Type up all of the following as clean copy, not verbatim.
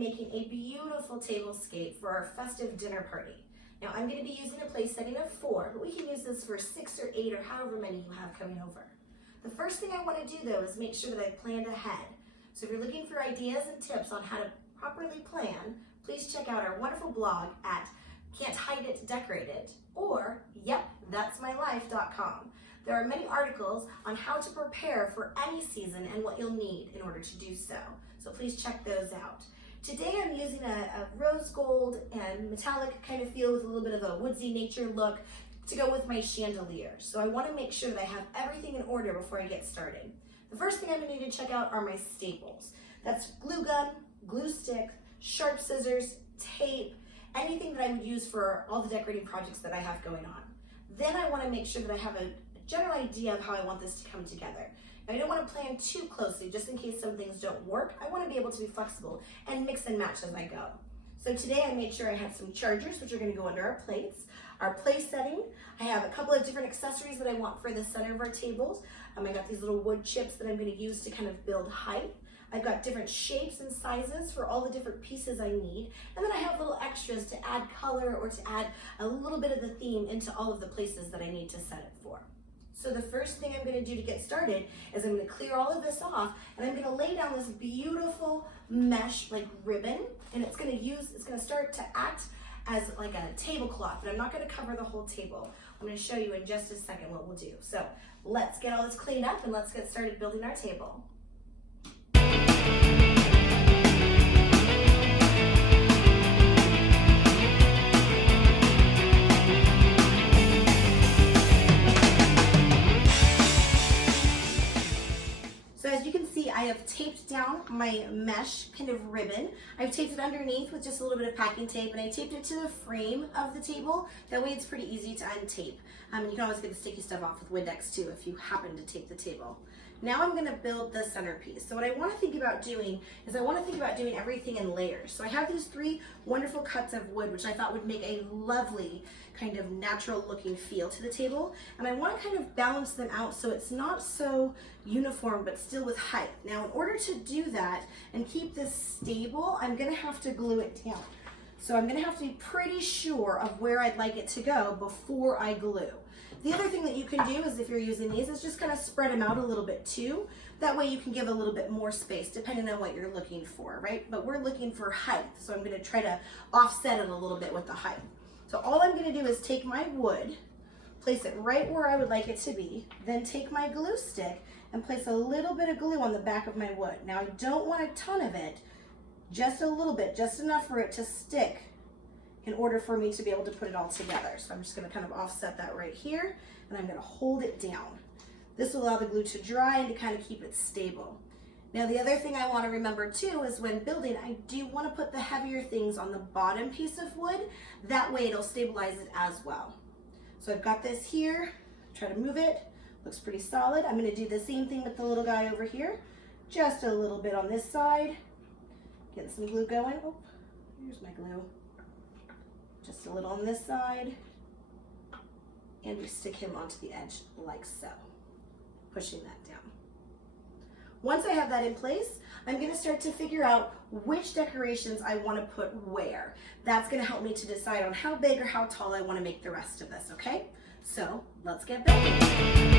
making a beautiful table scape for our festive dinner party. Now I'm going to be using a place setting of 4, but we can use this for 6 or 8 or however many you have coming over. The first thing I want to do though is make sure that I've planned ahead. So if you're looking for ideas and tips on how to properly plan, please check out our wonderful blog at Can't Hide It, Decorate It, or yepthat'smylife.com. There are many articles on how to prepare for any season and what you'll need in order to do so. So please check those out. Today I'm using a rose gold and metallic kind of feel with a little bit of a woodsy nature look to go with my chandelier. So I want to make sure that I have everything in order before I get started. The first thing I'm going to need to check out are my staples. That's glue gun, glue stick, sharp scissors, tape, anything that I would use for all the decorating projects that I have going on. Then I want to make sure that I have a general idea of how I want this to come together. Now, I don't want to plan too closely just in case some things don't work. I want to be able to be flexible and mix and match as I go. So today I made sure I had some chargers, which are going to go under our plates. Our place setting, I have a couple of different accessories that I want for the center of our tables. I got these little wood chips that I'm going to use to kind of build height. I've got different shapes and sizes for all the different pieces I need. And then I have little extras to add color or to add a little bit of the theme into all of the places that I need to set it for. So the first thing I'm going to do to get started is I'm going to clear all of this off and I'm going to lay down this beautiful mesh like ribbon, and it's going to start to act as like a tablecloth, but I'm not going to cover the whole table. I'm going to show you in just a second what we'll do. So let's get all this cleaned up and let's get started building our table. I have taped down my mesh kind of ribbon. I've taped it underneath with just a little bit of packing tape, and I taped it to the frame of the table. That way it's pretty easy to untape. You can always get the sticky stuff off with Windex too if you happen to tape the table. Now I'm going to build the centerpiece. So what I want to think about doing is I want to think about doing everything in layers. So I have these 3 wonderful cuts of wood, which I thought would make a lovely kind of natural looking feel to the table. And I want to kind of balance them out so it's not so uniform, but still with height. Now, in order to do that and keep this stable, I'm going to have to glue it down. So I'm going to have to be pretty sure of where I'd like it to go before I glue. The other thing that you can do is, if you're using these, is just kind of spread them out a little bit too. That way you can give a little bit more space depending on what you're looking for, right? But we're looking for height, so I'm going to try to offset it a little bit with the height. So all I'm going to do is take my wood, place it right where I would like it to be, then take my glue stick and place a little bit of glue on the back of my wood. Now I don't want a ton of it, just a little bit, just enough for it to stick in order for me to be able to put it all together. So I'm just going to kind of offset that right here, and I'm going to hold it down. This will allow the glue to dry and to kind of keep it stable. Now the other thing I want to remember too is when building, I do want to put the heavier things on the bottom piece of wood. That way it'll stabilize it as well. So I've got this here, try to move it, looks pretty solid. I'm going to do the same thing with the little guy over here. Just a little bit on this side, getting some glue going. Oh, here's my glue. Just a little on this side, and we stick him onto the edge like so, pushing that down. Once I have that in place, I'm going to start to figure out which decorations I want to put where. That's going to help me to decide on how big or how tall I want to make the rest of this, okay? So let's get building.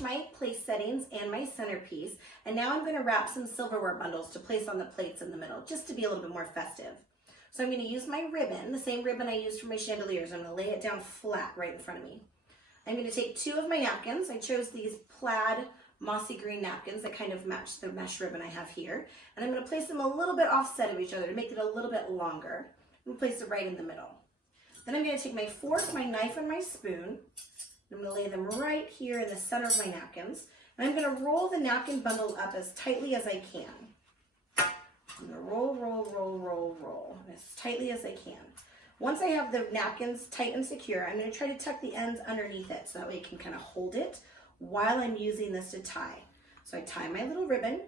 My place settings and my centerpiece, and now I'm going to wrap some silverware bundles to place on the plates in the middle just to be a little bit more festive. So I'm going to use my ribbon, the same ribbon I used for my chandeliers. I'm going to lay it down flat right in front of me. I'm going to take 2 of my napkins. I chose these plaid mossy green napkins that kind of match the mesh ribbon I have here, and I'm going to place them a little bit offset of each other to make it a little bit longer, and place it right in the middle. Then I'm going to take my fork, my knife, and my spoon. I'm going to lay them right here in the center of my napkins. And I'm going to roll the napkin bundle up as tightly as I can. I'm going to roll, roll, roll, roll, roll as tightly as I can. Once I have the napkins tight and secure, I'm going to try to tuck the ends underneath it so that way it can kind of hold it while I'm using this to tie. So I tie my little ribbon.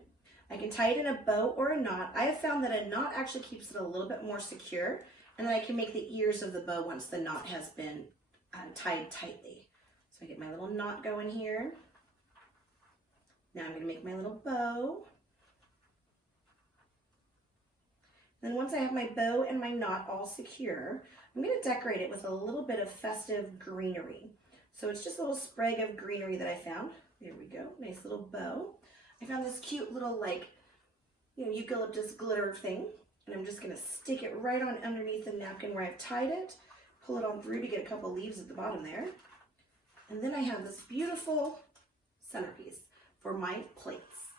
I can tie it in a bow or a knot. I have found that a knot actually keeps it a little bit more secure, and then I can make the ears of the bow once the knot has been tied tightly. So I get my little knot going here. Now I'm going to make my little bow. Then once I have my bow and my knot all secure, I'm going to decorate it with a little bit of festive greenery. So it's just a little sprig of greenery that I found. There we go, nice little bow. I found this cute little eucalyptus glitter thing, and I'm just going to stick it right on underneath the napkin where I've tied it, pull it on through to get a couple leaves at the bottom there. And then I have this beautiful centerpiece for my plates.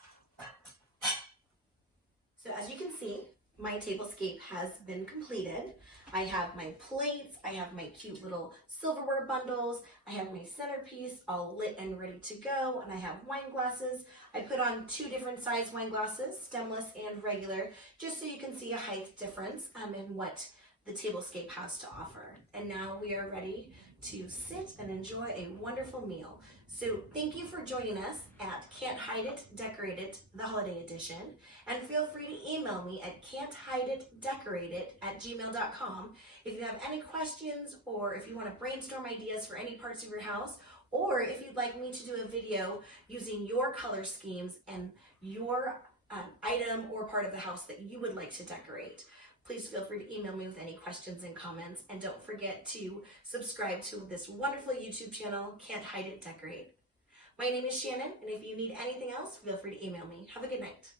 So as you can see, my tablescape has been completed. I have my plates, I have my cute little silverware bundles, I have my centerpiece all lit and ready to go, and I have wine glasses. I put on 2 different size wine glasses, stemless and regular, just so you can see a height difference in what the tablescape has to offer. And now we are ready to sit and enjoy a wonderful meal. So thank you for joining us at Can't Hide It, Decorate It, the Holiday Edition. And feel free to email me at can'thideit.decorate@gmail.com if you have any questions, or if you want to brainstorm ideas for any parts of your house, or if you'd like me to do a video using your color schemes and your item or part of the house that you would like to decorate. Please feel free to email me with any questions and comments, and don't forget to subscribe to this wonderful YouTube channel, Can't Hide It, Decorate. My name is Shannon, and if you need anything else, feel free to email me. Have a good night.